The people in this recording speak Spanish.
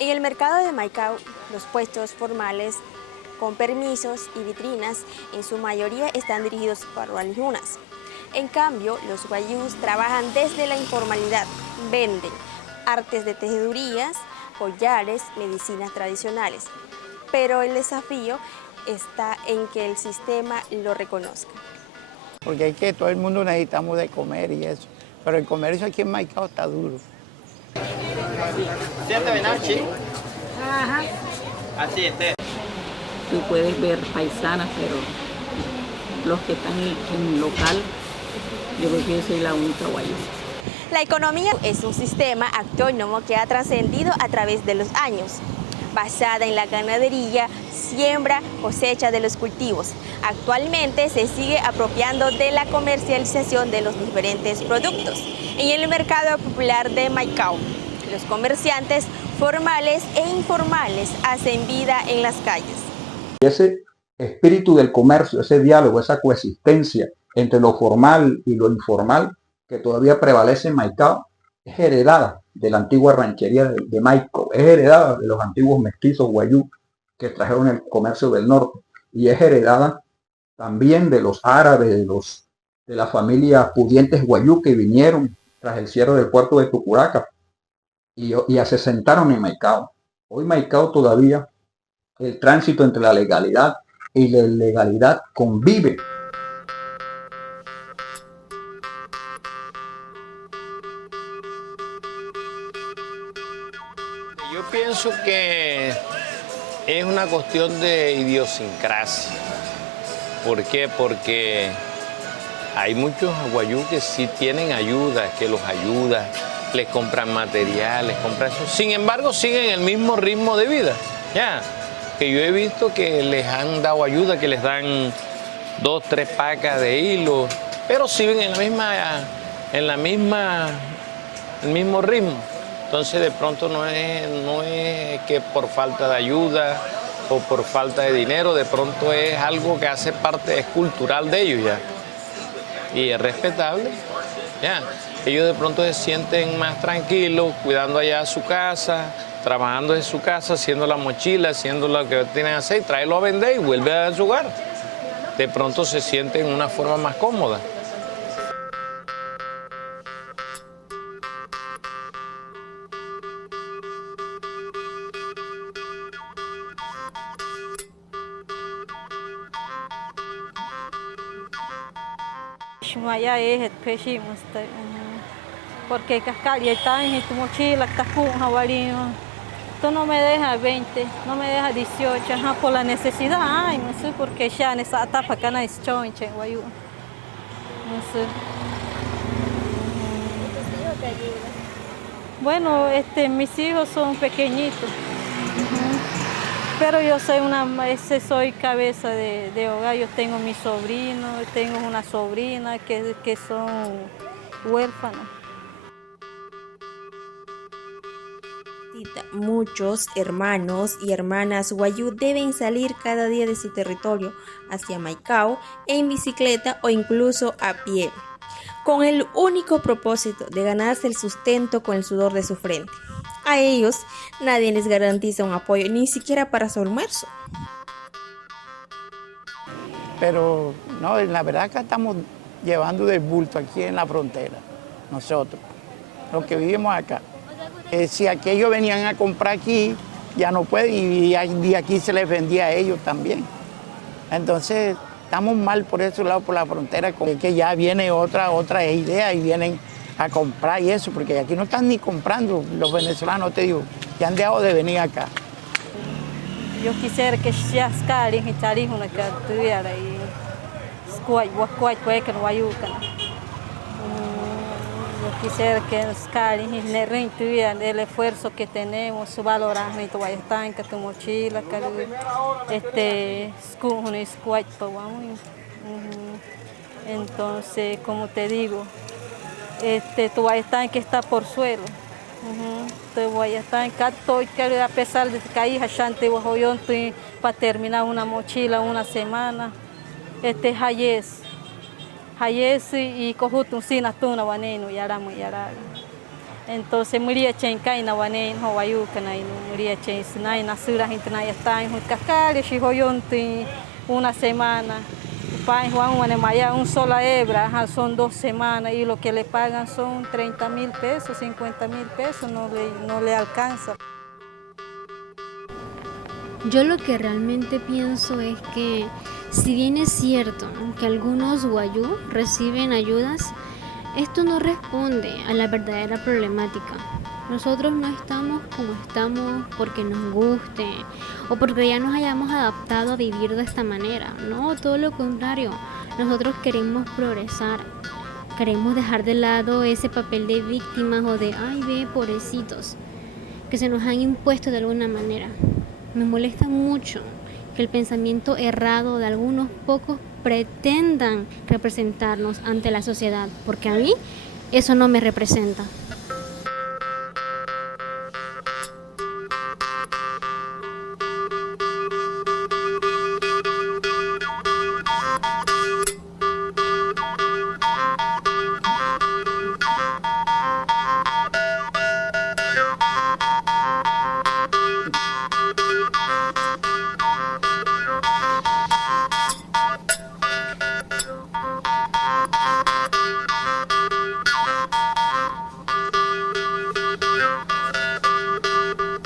En el mercado de Maicao, los puestos formales con permisos y vitrinas en su mayoría están dirigidos por valijunas. En cambio, los guayús trabajan desde la informalidad, venden artes de tejedurías, collares, medicinas tradicionales. Pero el desafío está en que el sistema lo reconozca. Porque es que todo el mundo necesitamos de comer y eso, pero el comercio aquí en Maicao está duro. Ajá. Tú puedes ver paisanas, pero los que están en local, yo creo que yo soy la única guayú. La economía es un sistema autónomo que ha trascendido a través de los años, basada en la ganadería, siembra, cosecha de los cultivos. Actualmente se sigue apropiando de la comercialización de los diferentes productos. En el mercado popular de Maicao, los comerciantes formales e informales hacen vida en las calles. Ese espíritu del comercio, ese diálogo, esa coexistencia entre lo formal y lo informal que todavía prevalece en Maicao, es heredada de la antigua ranchería de Maico, es heredada de los antiguos mestizos guayú que trajeron el comercio del norte y es heredada también de los árabes, de las familias pudientes guayú que vinieron tras el cierre del puerto de Tucuraca y se asentaron en Maicao. Hoy Maicao todavía el tránsito entre la legalidad y la ilegalidad convive. Yo pienso que es una cuestión de idiosincrasia. ¿Por qué? Porque hay muchos guayú que sí tienen ayuda, que los ayuda, les compran material, les compran eso. Sin embargo, siguen el mismo ritmo de vida. Ya, que yo he visto que les han dado ayuda, que les dan 2, 3 pacas de hilo, pero siguen en el mismo ritmo. Entonces de pronto no es que por falta de ayuda o por falta de dinero, de pronto es algo que hace parte, es cultural de ellos ya. Y es respetable, ya. Ellos de pronto se sienten más tranquilos, cuidando allá su casa, trabajando en su casa, haciendo la mochila, haciendo lo que tienen que hacer, tráelo a vender y vuelve a su hogar. De pronto se sienten de una forma más cómoda. Porque cascaria está en tu mochila, está con jabalino. Tú no me dejas 20, no me dejas 18, ajá, por la necesidad, ay, no sé, porque ya en esa etapa acá no es chonche, guayú. No sé. ¿Tus hijos te ayudan? Bueno, mis hijos son pequeñitos, pero yo soy cabeza de hogar, yo tengo mis sobrinos, tengo una sobrina que son huérfanos. Muchos hermanos y hermanas guayú deben salir cada día de su territorio hacia Maicao en bicicleta o incluso a pie, con el único propósito de ganarse el sustento con el sudor de su frente. A ellos nadie les garantiza un apoyo, ni siquiera para su almuerzo. Pero no, la verdad que estamos llevando del bulto aquí en la frontera, nosotros, los que vivimos acá. Si aquellos venían a comprar aquí, ya no pueden, y aquí se les vendía a ellos también. Entonces, estamos mal por ese lado, por la frontera, que ya viene otra idea y vienen a comprar y eso, porque aquí no están ni comprando los venezolanos, te digo, ya han dejado de venir acá. Yo quisiera que seas cari y charis una que tuviera y squat que no ayuda. Yo quisiera que los cari y nerrin tuvieran el esfuerzo que tenemos, su valorar y tu tanque, tu mochila, que squat vamos. Entonces, como te digo, tu tanque está por suelo. Te voy a estar en Cato, que a pesar de que hay gente para terminar una mochila una semana, Hayes y Cojutu sin atuna vaneno y aramu y aramu. Entonces muría chen kai na wane no wayu kana ino muría chen sinai na sura gente na está en cascale shihoyonti una semana. Pai Juan wane maya un sola hebra, son 2 semanas y lo que le pagan son 30,000 pesos, 50,000 pesos, no le alcanza. Yo lo que realmente pienso es que si bien es cierto que algunos wayú reciben ayudas, esto no responde a la verdadera problemática. Nosotros no estamos como estamos porque nos guste o porque ya nos hayamos adaptado a vivir de esta manera. No, todo lo contrario. Nosotros queremos progresar. Queremos dejar de lado ese papel de víctimas o de, ay, ve, pobrecitos, que se nos han impuesto de alguna manera. Me molesta mucho que el pensamiento errado de algunos pocos pretendan representarnos ante la sociedad, porque a mí eso no me representa.